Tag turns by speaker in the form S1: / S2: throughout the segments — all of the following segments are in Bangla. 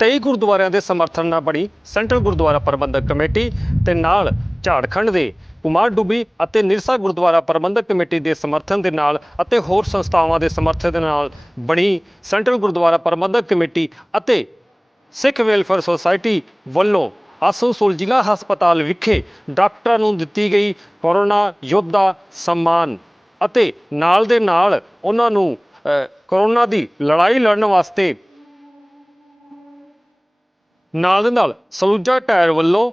S1: 23 ਗੁਰਦੁਆਰਿਆਂ ਦੇ ਸਮਰਥਨ ਨਾਲ ਬਣੀ ਸੈਂਟਰਲ ਗੁਰਦੁਆਰਾ ਪ੍ਰਬੰਧਕ ਕਮੇਟੀ ਤੇ ਨਾਲ ਝਾੜਖੰਡ ਦੇ ਕੁਮਾਰ ਡੁੱਬੀ ਅਤੇ ਨਿਰਸਾ ਗੁਰਦੁਆਰਾ ਪ੍ਰਬੰਧਕ ਕਮੇਟੀ ਦੇ ਸਮਰਥਨ ਦੇ ਨਾਲ ਅਤੇ ਹੋਰ ਸੰਸਥਾਵਾਂ ਦੇ ਸਮਰਥਨ ਦੇ ਨਾਲ ਬਣੀ ਸੈਂਟਰਲ ਗੁਰਦੁਆਰਾ ਪ੍ਰਬੰਧਕ ਕਮੇਟੀ ਅਤੇ ਸਿੱਖ ਵੈਲਫੇਅਰ ਸੁਸਾਇਟੀ ਵੱਲੋਂ ਆਸਨਸੋਲ ਜ਼ਿਲ੍ਹਾ ਹਸਪਤਾਲ ਵਿਖੇ ਡਾਕਟਰਾਂ ਨੂੰ ਦਿੱਤੀ ਗਈ ਕੋਰੋਨਾ ਯੋਧਾ ਸਨਮਾਨ ਅਤੇ ਨਾਲ ਦੇ ਨਾਲ ਉਹਨਾਂ ਨੂੰ ਅ, ਕੋਰੋਨਾ ਦੀ ਲੜਾਈ ਲੜਨ ਵਾਸਤੇ ਨਾਲ ਦੇ ਨਾਲ ਸਲੂਜਾ ਟਾਇਰ ਵੱਲੋਂ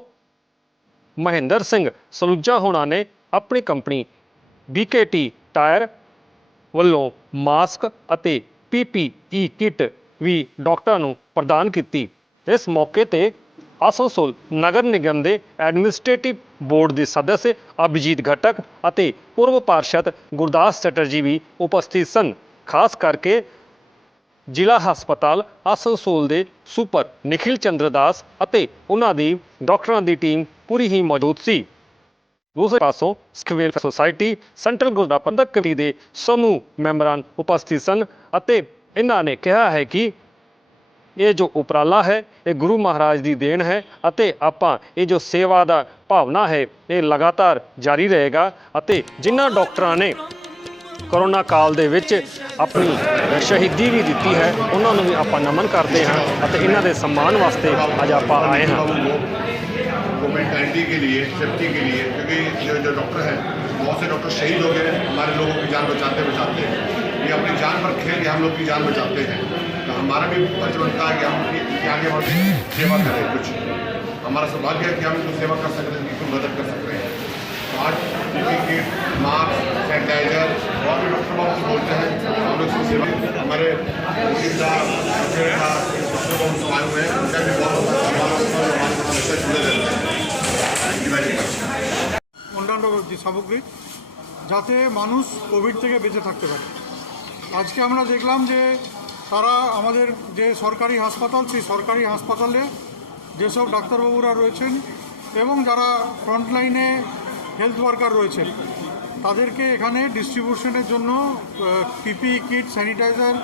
S1: ਮਹਿੰਦਰ ਸਿੰਘ ਸਲੂਜਾ ਹੋਣਾ ਨੇ ਆਪਣੀ ਕੰਪਨੀ BKT ਟਾਇਰ ਵੱਲੋਂ ਮਾਸਕ ਅਤੇ PPE ਕਿੱਟ ਵੀ ਡਾਕਟਰਾਂ ਨੂੰ ਪ੍ਰਦਾਨ ਕੀਤੀ। ਇਸ ਮੌਕੇ ਤੇ ਆਸਨਸੋਲ ਨਗਰ ਨਿਗਮ ਦੇ ਐਡਮਿਨਿਸਟ੍ਰੇਟਿਵ ਬੋਰਡ ਦੇ ਸਦस्य ਅਭਿਜੀਤ ਘਟਕ ਅਤੇ ਪੂਰਵ ਪਾਰਸ਼ਦ ਗੁਰਦਾਸ ਚਟਰਜੀ ਵੀ ਉਪਸਥਿਤ ਸਨ। ਖਾਸ ਕਰਕੇ ਜ਼ਿਲ੍ਹਾ ਹਸਪਤਾਲ ਆਸਨਸੋਲ ਦੇ ਸੁਪਰ ਨikhil ਚੰਦਰ ਦਾਸ ਅਤੇ ਉਹਨਾਂ ਦੀ ਡਾਕਟਰਾਂ ਦੀ ਟੀਮ ਪੂਰੀ ਹੀ ਮੌਜੂਦ ਸੀ। ਦੂਸਰੇ ਪਾਸੋਂ Sikh Society Central Gurdwara Prabandhak Committee ਦੇ ਸਮੂਹ ਮੈਂਬਰਾਂ ਉਪਸਥਿਤ ਸਨ ਅਤੇ ਇਹਨਾਂ ਨੇ ਕਿਹਾ ਹੈ ਕਿ ਇਹ ਜੋ ਉਪਰਾਲਾ ਹੈ, ਇਹ ਗੁਰੂ ਮਹਾਰਾਜ ਦੀ ਦੇਣ ਹੈ ਅਤੇ ਆਪਾਂ ਇਹ ਜੋ ਸੇਵਾ ਦਾ ਭਾਵਨਾ ਹੈ, ਇਹ ਲਗਾਤਾਰ ਜਾਰੀ ਰਹੇਗਾ ਅਤੇ ਜਿਨ੍ਹਾਂ ਡਾਕਟਰਾਂ ਨੇ ਕਰੋਨਾ ਕਾਲ ਦੇ ਵਿੱਚ ਆਪਣੀ ਸ਼ਹੀਦੀ ਵੀ ਦਿੱਤੀ ਹੈ ਉਹਨਾਂ ਨੂੰ ਵੀ ਆਪਾਂ ਨਮਨ ਕਰਦੇ ਹਾਂ ਅਤੇ ਇਹਨਾਂ ਦੇ ਸਨਮਾਨ ਵਾਸਤੇ ਅੱਜ ਆਪਾਂ ਆਏ ਹਾਂ
S2: कोविड नाइन्टीन के लिए सेफ्टी के लिए क्योंकि जो जो डॉक्टर हैं बहुत से डॉक्टर शहीद हो गए हमारे लोगों की जान बचाते बचाते ये अपनी जान पर खेल के हम लोग की जान बचाते हैं तो हमारा भी फर्ज बनता है कि हम उनकी उनकी आगे बढ़ के सेवा करें कुछ हमारा सौभाग्य है कि हम उनको सेवा कर सकते हैं उनकी कोई मदद कर सकते हैं तो आज उनकी किट मास्क सैनिटाइजर और भी डॉक्टर बाबू बोलते हैं हम लोग इसकी सेवा हमारे वकील साहब डॉक्टर साहब डॉक्टर बाबू सब आए हुए हैं उनका भी बहुत बहुत हमारा हमारे साथ हमेशा जुड़े रहते हैं थैंक यू वेरी मच
S3: অন্যান্য যে সামগ্রী যাতে মানুষ কোভিড থেকে বেঁচে থাকতে পারে আজকে আমরা দেখলাম যে তারা আমাদের যে সরকারি হাসপাতাল সেই সরকারি হাসপাতালে যেসব ডাক্তারবাবুরা রয়েছেন এবং যারা ফ্রন্টলাইনে হেলথ ওয়ার্কার রয়েছেন তাদেরকে এখানে ডিস্ট্রিবিউশনের জন্য পিপি কিট স্যানিটাইজার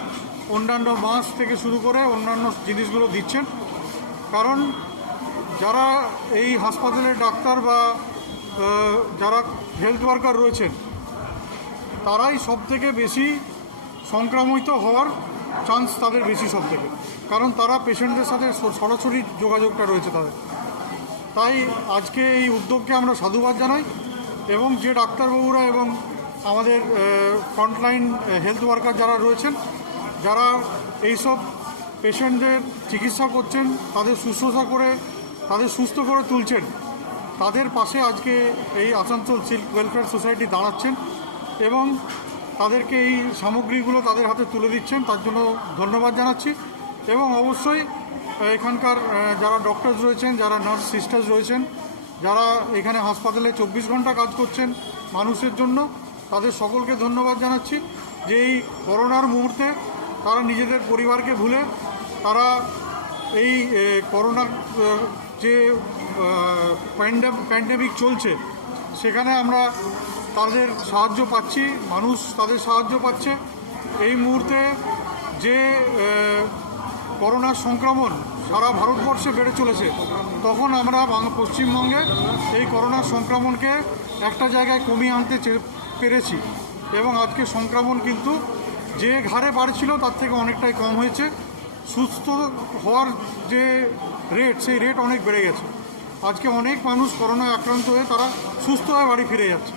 S3: অন্যান্য মাস্ক থেকে শুরু করে অন্যান্য জিনিসগুলো দিচ্ছেন। কারণ যারা এই হাসপাতালের ডাক্তার বা যারা হেলথ ওয়ার্কার রয়েছেন, তারাই সব থেকে বেশি সংক্রামিত হওয়ার চান্স তাদের বেশি সব থেকে কারণ তারা পেশেন্টদের সাথে সরাসরি যোগাযোগটা রয়েছে তাদের। তাই আজকে এই উদ্যোগকে আমরা সাধুবাদ জানাই এবং যে ডাক্তারবাবুরা এবং আমাদের ফ্রন্টলাইন হেলথ ওয়ার্কার যারা রয়েছেন, যারা এইসব পেশেন্টদের চিকিৎসা করছেন, তাদের শুশ্রূষা করে, তাদের সুস্থ করে তুলছেন, তাদের পাশে আজকে এই আসানসোল সিল্ক ওয়েলফেয়ার সোসাইটি দাঁড়াচ্ছেন এবং তাদেরকে এই সামগ্রীগুলো তাদের হাতে তুলে দিচ্ছেন, তার জন্য ধন্যবাদ জানাচ্ছি এবং অবশ্যই এখানকার যারা ডক্টরস রয়েছেন, যারা নার্স সিস্টার্স রয়েছেন, যারা এখানে হাসপাতালে চব্বিশ ঘণ্টা কাজ করছেন মানুষের জন্য, তাদের সকলকে ধন্যবাদ জানাচ্ছি যে এই করোনার মুহূর্তে তারা নিজেদের পরিবারকে ভুলে তারা এই করোনা যে প্যান্ডেমিক চলছে, সেখানে আমরা তাদের সাহায্য পাচ্ছি, মানুষ তাদের সাহায্য পাচ্ছে। এই মুহূর্তে যে করোনার সংক্রমণ সারা ভারতবর্ষে বেড়ে চলেছে, তখন আমরা পশ্চিমবঙ্গে এই করোনার সংক্রমণকে একটা জায়গায় কমিয়ে আনতে পেরেছি এবং আজকে সংক্রমণ কিন্তু যে হারে বাড়ছিল তার থেকে অনেকটাই কম হয়েছে। সুস্থ হওয়ার যে রেট সেই রেট অনেক বেড়ে গেছে। আজকে অনেক মানুষ করোনায় আক্রান্ত হয়ে তারা সুস্থ হয়ে বাড়ি ফিরে যাচ্ছে।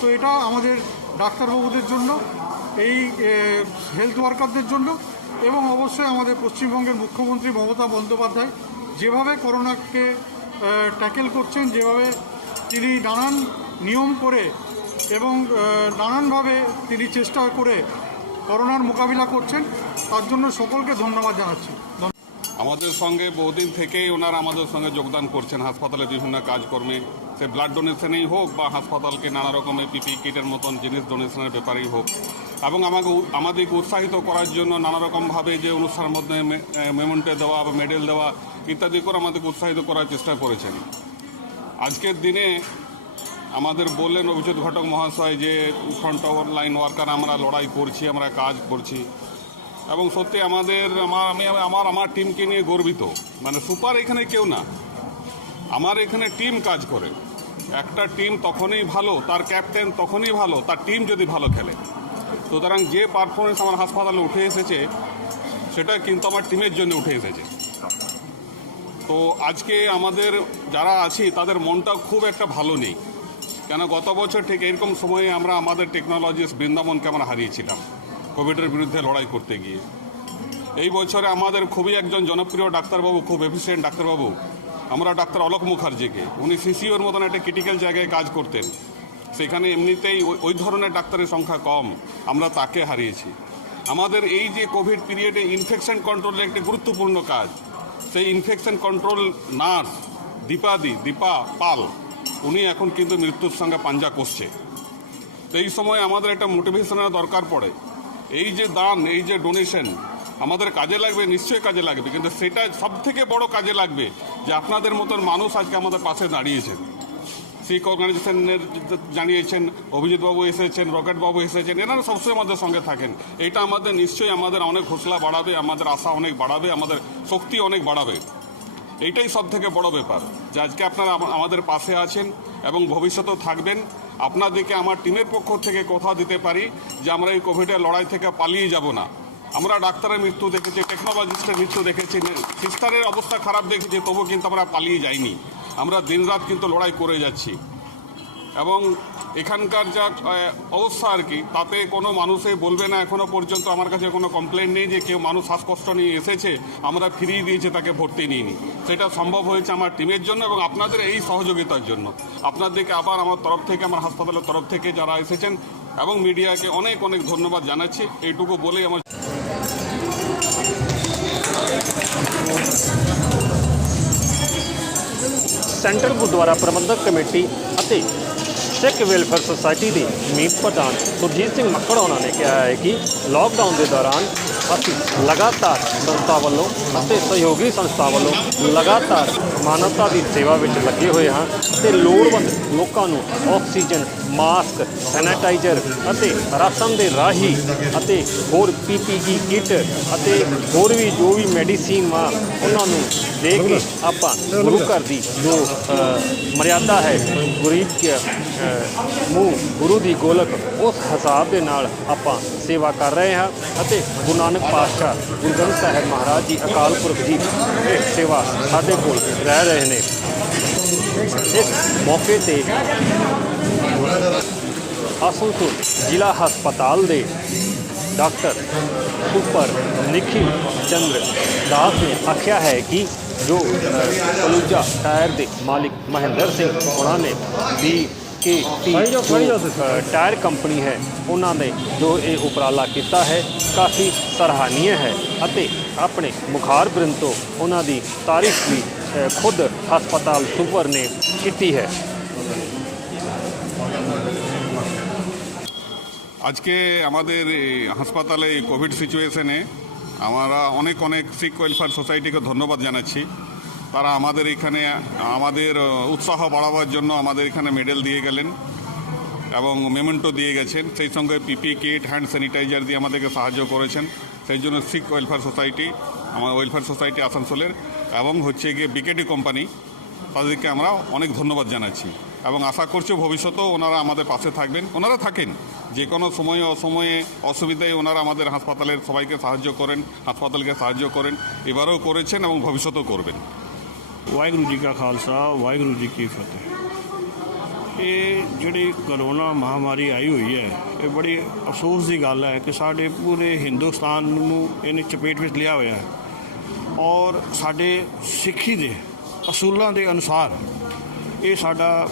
S3: তো এটা আমাদের ডাক্তারবাবুদের জন্য, এই হেলথ ওয়ার্কারদের জন্য এবং অবশ্যই আমাদের পশ্চিমবঙ্গের মুখ্যমন্ত্রী মমতা বন্দ্যোপাধ্যায় যেভাবে করোনাকে ট্যাকেল করছেন, যেভাবে তিনি নানান নিয়ম করে এবং নানানভাবে তিনি চেষ্টা করে করোনার মোকাবিলা করছেন, তার জন্য সকলকে ধন্যবাদ জানাচ্ছি।
S4: আমাদের সঙ্গে বহুদিন থেকেই ওনারা আমাদের সঙ্গে যোগদান করছেন। হাসপাতালে বিভিন্ন কাজকর্মে, সে ব্লাড ডোনেশনেই হোক বা হাসপাতালকে নানা রকমের পিপি কিটের মতন জিনিস ডোনেশনের ব্যাপারেই হোক। এবং আমাকে আমাদেরকে উৎসাহিত করার জন্য নানা রকমভাবে যে অনুষ্ঠানের মধ্যে মেমেন্টে দেওয়া বা মেডেল দেওয়া ইত্যাদি করে আমাদেরকে উৎসাহিত করার চেষ্টা করেছেন। আজকের দিনে আমাদের বললেন অভিজিৎ ঘটক মহাশয় যে ফ্রন্ট লাইন ওয়ার্কার আমরা লড়াই করছি, আমরা কাজ করছি। এবং সত্যি আমাদের, আমার, আমি, আমার আমার টিমকে নিয়ে গর্বিত। মানে সুপার এখানে কেউ না। আমার এখানে টিম কাজ করে। একটা টিম তখনই ভালো, তার ক্যাপ্টেন তখনই ভালো, তার টিম যদি ভালো খেলে। সুতরাং যে পারফরমেন্স আমার হাসপাতালে উঠে এসেছে, সেটা কিন্তু আমার টিমের জন্য উঠে এসেছে। তো আজকে আমাদের যারা আছি, তাদের মনটা খুব একটা ভালো নেই। কেন, গত বছর ঠিক এরকম সময়ে আমরা আমাদের টেকনোলজিস্ট বৃন্দাবনকে আমরা হারিয়েছিলাম কোভিডের বিরুদ্ধে লড়াই করতে গিয়ে। এই বছরে আমাদের খুবই একজন জনপ্রিয় ডাক্তারবাবু, খুব এফিসিয়েন্ট ডাক্তারবাবু, আমরা ডাক্তার অলোক মুখার্জিকে। উনি সিসিওর মতন একটা ক্রিটিক্যাল জায়গায় কাজ করতেন। সেখানে এমনিতেই ওই- ধরনের ডাক্তারের সংখ্যা কম। আমরা তাকে হারিয়েছি। আমাদের এই যে কোভিড পিরিয়ডে ইনফেকশন কন্ট্রোলের একটি গুরুত্বপূর্ণ কাজ, সেই ইনফেকশন কন্ট্রোল নার্স দীপাদি, দীপা পাল, উনি এখন কিন্তু মৃত্যুর সঙ্গে পাঞ্জা করছে তো এই সময় আমাদের একটা মোটিভেশনের দরকার পড়ে। এই যে দান, এই যে ডোনেশন আমাদের কাজে লাগবে, নিশ্চয়ই কাজে লাগবে, কিন্তু সেটা সব থেকে বড় কাজে লাগবে যে আপনাদের মতন মানুষ আজকে আমাদের পাশে দাঁড়িয়েছেন। শিখ অর্গানাইজেশনের জানিয়েছেন, অভিজিৎবাবু এসেছেন, রকেটবাবু এসেছেন, এনারা সবসময় আমাদের সঙ্গে থাকেন। এটা আমাদের নিশ্চয়ই আমাদের অনেক হৌসলা বাড়াবে, আমাদের আশা অনেক বাড়াবে, আমাদের শক্তি অনেক বাড়াবে। এইটাই সব থেকে বড় ব্যাপার যে আজকে আপনারা আমাদের পাশে আছেন এবং ভবিষ্যতেও থাকবেন। আপনাদেরকে আমার টিমের পক্ষ থেকে কথা দিতে পারি যে আমরা এই কোভিডের লড়াই থেকে পালিয়ে যাব না। আমরা ডাক্তারের মৃত্যু দেখেছি টেকনোলজিস্টের মৃত্যু দেখেছি, সিস্টারের অবস্থা খারাপ দেখেছি তবু কিন্তু আমরা পালিয়ে যাইনি। আমরা দিনরাত কিন্তু লড়াই করে যাচ্ছি। এবং এখানকার যা অবস্থা আর কি, তাতে কোনো মানুষে বলবে না এখনও পর্যন্ত, আমার কাছে কোনো কমপ্লেন নেই যে কেউ মানুষ শ্বাসকষ্ট নিয়ে এসেছে, আমরা ফিরিয়ে দিয়েছে, তাকে ভর্তি নিইনি সেটা সম্ভব হয়েছে আমার টিমের জন্য এবং আপনাদের এই সহযোগিতার জন্য। আপনাদেরকে আবার আমার তরফ থেকে, আমার হাসপাতালের তরফ থেকে যারা এসেছেন এবং মিডিয়াকে অনেক অনেক ধন্যবাদ জানাচ্ছি, এইটুকু বলেই আমার
S1: ਸੈਂਟਰ ਗੁਰਦੁਆਰਾ ਪ੍ਰਬੰਧਕ ਕਮੇਟੀ ਅਤੇ ਸਿੱਖ ਵੈਲਫੇਅਰ ਸੁਸਾਇਟੀ ਦੇ ਮੀਤ ਪ੍ਰਧਾਨ ਸੁਰਜੀਤ ਸਿੰਘ ਮੱਕੜ ਉਹਨਾਂ ਨੇ ਕਿਹਾ ਹੈ ਕਿ ਲਾਕਡਾਊਨ ਦੇ ਦੌਰਾਨ ਅਸੀਂ ਲਗਾਤਾਰ ਸੰਸਥਾ ਵੱਲੋਂ ਅਤੇ ਸਹਿਯੋਗੀ ਸੰਸਥਾ ਵੱਲੋਂ ਲਗਾਤਾਰ ਮਾਨਵਤਾ ਦੀ ਸੇਵਾ ਵਿੱਚ ਲੱਗੇ ਹੋਏ ਹਾਂ ਤੇ ਲੋੜਵੰਦ ਲੋਕਾਂ ਨੂੰ ਆਕਸੀਜਨ, ਮਾਸਕ, ਸੈਨੀਟਾਈਜ਼ਰ ਅਤੇ ਰਾਸ਼ਨ ਦੇ ਰਾਹੀ ਅਤੇ ਹੋਰ ਪੀਪੀਈ ਕਿੱਟ ਅਤੇ ਹੋਰ ਵੀ ਜੋ ਵੀ ਮੈਡੀਸਿਨ ਆ, ਉਹਨਾਂ ਨੂੰ ਦੇ ਕੇ ਆਪਾਂ ਗੁਰੂ ਘਰ ਦੀ ਜੋ ਮਰਿਆਦਾ ਹੈ, ਗਰੀਬ ਕੇ ਮੂੰਹ ਗੁਰੂ ਦੀ ਗੋਲਕ, ਉਸ ਹਿਸਾਬ ਦੇ ਨਾਲ ਆਪਾਂ ਸੇਵਾ ਕਰ ਰਹੇ ਹਾਂ ਅਤੇ ਗੁਰੂ ਨਾਨਕ ਪਾਤਸ਼ਾਹ ਗੁਰੂ ਗ੍ਰੰਥ ਸਾਹਿਬ ਮਹਾਰਾਜ ਜੀ ਅਕਾਲ ਪੁਰਖ ਦੀ ਸੇਵਾ ਸਾਡੇ ਕੋਲ ਰਹਿ ਰਹੇ ਨੇ। ਇਸ ਮੌਕੇ ਤੇ ਆਸਨਸੋਲ ਜ਼ਿਲ੍ਹਾ ਹਸਪਤਾਲ ਦੇ ਡਾਕਟਰ ਉੱਪਰ ਨਿਖਿਲ ਚੰਦਰ ਦਾਸ ਨੇ ਆਖਿਆ ਹੈ ਕਿ ਜੋ ਅ, ਫਲੂਜਾ ਟਾਇਰ ਦੇ ਮਾਲਿਕ ਮਹਿੰਦਰ ਸਿੰਘ ਉਹਨਾਂ ਨੇ ਵੀ के टायर कंपनी है उन्होंने जो ये उपराला किया है काफ़ी सराहनीय है अपने मुखार ब्रिन तो उन्होंने तारीफ़ भी खुद हस्पता सुपर ने
S4: की है आज के हासपत कोविड हमारा अनेक अनेक सिक वेलफेयर सोसाइटी को धन्यवाद जाची তারা আমাদের এখানে, আমাদের উৎসাহ বাড়াবার জন্য আমাদের এখানে মেডেল দিয়ে গেলেন এবং মেমেন্টো দিয়ে গেছেন। সেই সঙ্গে পিপি কিট, হ্যান্ড স্যানিটাইজার দিয়ে আমাদেরকে সাহায্য করেছেন। সেই জন্য শিখ ওয়েলফেয়ার সোসাইটি, আমার ওয়েলফেয়ার সোসাইটি আসানসোলের এবং হচ্ছে গিয়ে বিকেডি কোম্পানি, তাদেরকে আমরা অনেক ধন্যবাদ জানাচ্ছি। এবং আশা করছি ভবিষ্যতেও ওনারা আমাদের পাশে থাকবেন। ওনারা থাকেন, যে কোনো সময়ে অসময়ে, অসুবিধায় ওনারা আমাদের হাসপাতালের সবাইকে সাহায্য করেন, হাসপাতালকে সাহায্য করেন, এবারেও করেছেন এবং ভবিষ্যতেও করবেন।
S5: ਵਾਹਿਗੁਰੂ ਜੀ ਕਾ ਖਾਲਸਾ, ਵਾਹਿਗੁਰੂ ਜੀ ਕੀ ਫਤਿਹ। ਇਹ ਜਿਹੜੀ ਕਰੋਨਾ ਮਹਾਮਾਰੀ ਆਈ ਹੋਈ ਹੈ, ਇਹ ਬੜੀ ਅਫਸੋਸ ਦੀ ਗੱਲ ਹੈ ਕਿ ਸਾਡੇ ਪੂਰੇ ਹਿੰਦੁਸਤਾਨ ਨੂੰ ਇਹਨੇ ਚਪੇਟ ਵਿੱਚ ਲਿਆ ਹੋਇਆ ਹੈ। ਔਰ ਸਾਡੇ ਸਿੱਖੀ ਦੇ ਅਸੂਲਾਂ ਦੇ ਅਨੁਸਾਰ ਇਹ ਸਾਡਾ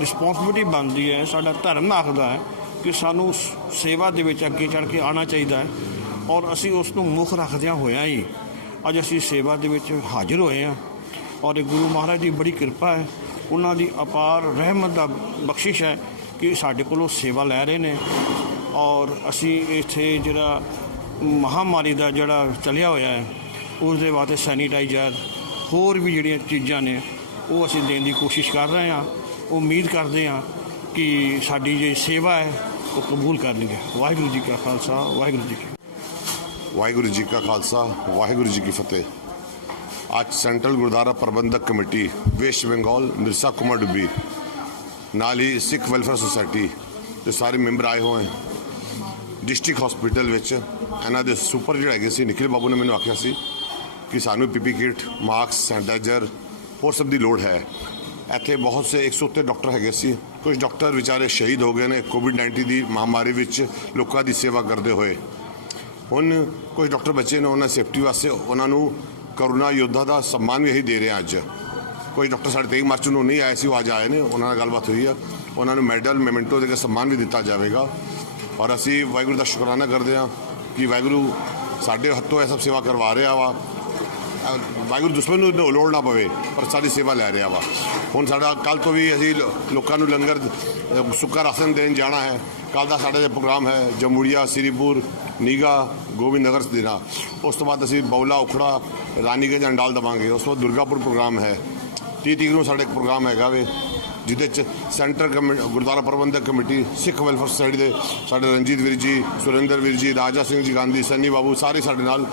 S5: ਰਿਸਪੌਂਸਿਬਿਲਟੀ ਬਣਦੀ ਹੈ, ਸਾਡਾ ਧਰਮ ਆਖਦਾ ਹੈ ਕਿ ਸਾਨੂੰ ਸੇਵਾ ਦੇ ਵਿੱਚ ਅੱਗੇ ਚੜ ਕੇ ਆਉਣਾ ਚਾਹੀਦਾ ਹੈ। ਔਰ ਅਸੀਂ ਉਸ ਨੂੰ ਮੁੱਖ ਰੱਖਦਿਆਂ ਹੋਇਆਂ ਹੀ ਅੱਜ ਅਸੀਂ ਸੇਵਾ ਦੇ ਵਿੱਚ ਹਾਜ਼ਰ ਹੋਏ ਹਾਂ ਔਰ ਇਹ ਗੁਰੂ ਮਹਾਰਾਜ ਦੀ ਬੜੀ ਕਿਰਪਾ ਹੈ। ਉਹਨਾਂ ਦੀ ਅਪਾਰ ਰਹਿਮਤ ਦਾ ਬਖਸ਼ਿਸ਼ ਹੈ ਕਿ ਸਾਡੇ ਕੋਲੋਂ ਸੇਵਾ ਲੈ ਰਹੇ ਨੇ ਔਰ ਅਸੀਂ ਇੱਥੇ ਜਿਹੜਾ ਮਹਾਮਾਰੀ ਦਾ ਜਿਹੜਾ ਚੱਲਿਆ ਹੋਇਆ ਹੈ ਉਸ ਦੇ ਵਾਸਤੇ ਸੈਨੀਟਾਈਜ਼ਰ ਹੋਰ ਵੀ ਜਿਹੜੀਆਂ ਚੀਜ਼ਾਂ ਨੇ, ਉਹ ਅਸੀਂ ਦੇਣ ਦੀ ਕੋਸ਼ਿਸ਼ ਕਰ ਰਹੇ ਹਾਂ। ਉਮੀਦ ਕਰਦੇ ਹਾਂ ਕਿ ਸਾਡੀ ਜਿਹੜੀ ਸੇਵਾ ਹੈ, ਉਹ ਕਬੂਲ ਕਰਨਗੇ। ਵਾਹਿਗੁਰੂ ਜੀ ਕਾ ਖਾਲਸਾ, ਵਾਹਿਗੁਰੂ ਜੀ
S2: ਵਾਹਿਗੁਰੂ ਜੀ ਕਾ ਖਾਲਸਾ, ਵਾਹਿਗੁਰੂ ਜੀ ਕੀ ਫਤਿਹ। ਅੱਜ Central Gurdwara Prabandhak Committee, West Bengal ਮਿਰਸਾ Kumar ਡੁੱਬੀ, ਨਾਲ ਹੀ ਸਿੱਖ ਵੈਲਫੇਅਰ ਸੁਸਾਇਟੀ ਦੇ ਸਾਰੇ ਮੈਂਬਰ ਆਏ ਹੋਏ ਡਿਸਟ੍ਰਿਕਟ ਹਸਪੀਟਲ ਵਿੱਚ ਇਹਨਾਂ ਦੇ ਸੁਪਰ ਜਿਹੜਾ ਹੈਗੇ ਸੀ ਨਿਖਿਲ ਬਾਬੂ ਨੇ ਮੈਨੂੰ ਆਖਿਆ ਸੀ ਕਿ ਸਾਨੂੰ ਪੀਪੀ ਕਿਟ, ਮਾਸਕ, ਸੈਨੇਟਾਈਜ਼ਰ, ਹੋਰ ਸਭ ਦੀ ਲੋੜ ਹੈ। ਇੱਥੇ ਬਹੁਤ ਸੇ 103 ਡਾਕਟਰ ਹੈਗੇ ਸੀ। ਕੁਝ ਡਾਕਟਰ ਵਿਚਾਰੇ ਸ਼ਹੀਦ ਹੋ ਗਏ ਨੇ, ਕੋਵਿਡ 19 ਦੀ ਮਹਾਮਾਰੀ ਵਿੱਚ ਲੋਕਾਂ ਦੀ ਸੇਵਾ ਕਰਦੇ ਹੋਏ। ਹੁਣ ਕੁਝ ਡਾਕਟਰ ਬੱਚੇ ਨੇ ਉਹਨਾਂ ਸੇਫਟੀ ਵਾਸਤੇ ਉਹਨਾਂ ਨੂੰ ਕਰੋਨਾ ਯੋਧਾ ਦਾ ਸਨਮਾਨ ਵੀ ਅਸੀਂ ਦੇ ਰਹੇ ਹਾਂ ਅੱਜ। ਕੋਈ ਡਾਕਟਰ ਸਾਡੇ 23 ਮਾਰਚ ਨੂੰ ਨਹੀਂ ਆਏ ਸੀ, ਉਹ ਅੱਜ ਆਏ ਨੇ, ਉਹਨਾਂ ਨਾਲ ਗੱਲਬਾਤ ਹੋਈ ਆ। ਉਹਨਾਂ ਨੂੰ ਮੈਡਲ, ਮੈਮੈਂਟੋ ਦੇ ਕੇ ਸਨਮਾਨ ਵੀ ਦਿੱਤਾ ਜਾਵੇਗਾ। ਔਰ ਅਸੀਂ ਵਾਹਿਗੁਰੂ ਦਾ ਸ਼ੁਕਰਾਨਾ ਕਰਦੇ ਹਾਂ ਕਿ ਵਾਹਿਗੁਰੂ ਸਾਡੇ ਹੱਥੋਂ ਇਹ ਸਭ ਸੇਵਾ ਕਰਵਾ ਰਿਹਾ ਵਾ। ਵਾਹਿਗੁਰੂ ਦੁਸ਼ਮਣ ਨੂੰ ਲੋੜ ਨਾ ਪਵੇ, ਪਰ ਸਾਡੀ ਸੇਵਾ ਲੈ ਰਿਹਾ ਵਾ। ਹੁਣ ਸਾਡਾ ਕੱਲ ਤੋਂ ਵੀ ਅਸੀਂ ਲੋਕਾਂ ਨੂੰ ਲੰਗਰ ਸੁੱਕਾ ਰਾਸ਼ਨ ਦੇਣ ਜਾਣਾ ਹੈ। ਕੱਲ ਦਾ ਸਾਡਾ ਜਿਹੜਾ ਪ੍ਰੋਗਰਾਮ ਹੈ ਜਮੂੜੀਆ, ਸ੍ਰੀਪੁਰ, ਨੀਗਾ ਗੋਬਿੰਦ ਨਗਰ ਦੇਣਾ ਉਸ ਤੋਂ ਬਾਅਦ ਅਸੀਂ ਬੌਲਾ, ਉਖੜਾ, ਰਾਨੀਗੰਜ, ਅੰਡਾਲ ਦਵਾਂਗੇ। ਉਸ ਤੋਂ ਬਾਅਦ ਦੁਰਗਾਪੁਰ ਪ੍ਰੋਗਰਾਮ ਹੈ। 30 ਤਰੀਕ ਨੂੰ ਸਾਡੇ ਇੱਕ ਪ੍ਰੋਗਰਾਮ ਹੈਗਾ ਵੇ। ਜਿਹਦੇ ਚ centre ਕਮੇ- Gurdwara Prabandhak Committee, Sikh Welfare Society ਦੇ ਸਾਡੇ ਰਣਜੀਤ ਵੀਰ ਜੀ, ਸੁਰਿੰਦਰ ਵੀਰ ਜੀ, ਰਾਜਾ ਸਿੰਘ ਜੀ ਗਾਂਧੀ, ਸੰਨੀ ਬਾਬੂ ਸਾਰੇ ਸਾਡੇ ਨਾਲ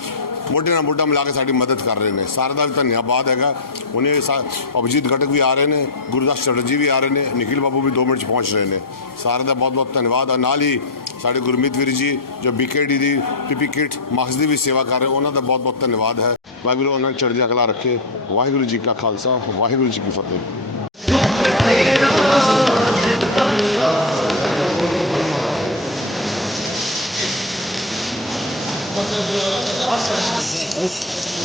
S2: ਮੋਢੇ ਨਾਲ ਮੋਢਾ ਮਿਲਾ ਕੇ ਸਾਡੀ ਮਦਦ ਕਰ ਰਹੇ ਨੇ। ਸਾਰਿਆਂ ਦਾ ਵੀ ਧੰਨਵਾਦ ਹੈਗਾ। ਉਹਨੇ ਸਾ- ਅਭਿਜੀਤ ਘਟਕ ਵੀ ਆ ਰਹੇ ਨੇ, ਗੁਰਦਾਸ ਚਟਰਜੀ ਵੀ ਆ ਰਹੇ ਨੇ ਨਿਖਿਲ ਬਾਬੂ ਵੀ 2 ਮਿੰਟ ਚ ਪਹੁੰਚ ਰਹੇ ਨੇ। ਸਾਰਿਆਂ ਦਾ ਬਹੁਤ ਬਹੁਤ ਧੰਨਵਾਦ। ਆ ਨਾਲ ਹੀ ਸਾਡੇ ਗੁਰਮੀਤ ਵੀਰ ਜੀ, ਜੋ ਬੀਕੇਡੀ ਦੀ ਪੀਪੀ ਕਿਟ ਮਾਸਕ ਦੀ ਵੀ ਸੇਵਾ ਕਰ ਰਹੇ, ਉਹਨਾਂ ਦਾ ਬਹੁਤ ਬਹੁਤ ਧੰਨਵਾਦ ਹੈ। ਵਾਹਿਗੁਰੂ ਉਹਨਾਂ ਨੂੰ ਚੜ੍ਹਦੀ ਕਲਾ ਰੱਖੇ। ਵਾਹਿਗੁਰੂ ਜੀ ਕਾ ਖਾਲਸਾ, ਵਾਹਿਗੁਰੂ ਜੀ ਕੀ ਫਤਿਹ। Thank you.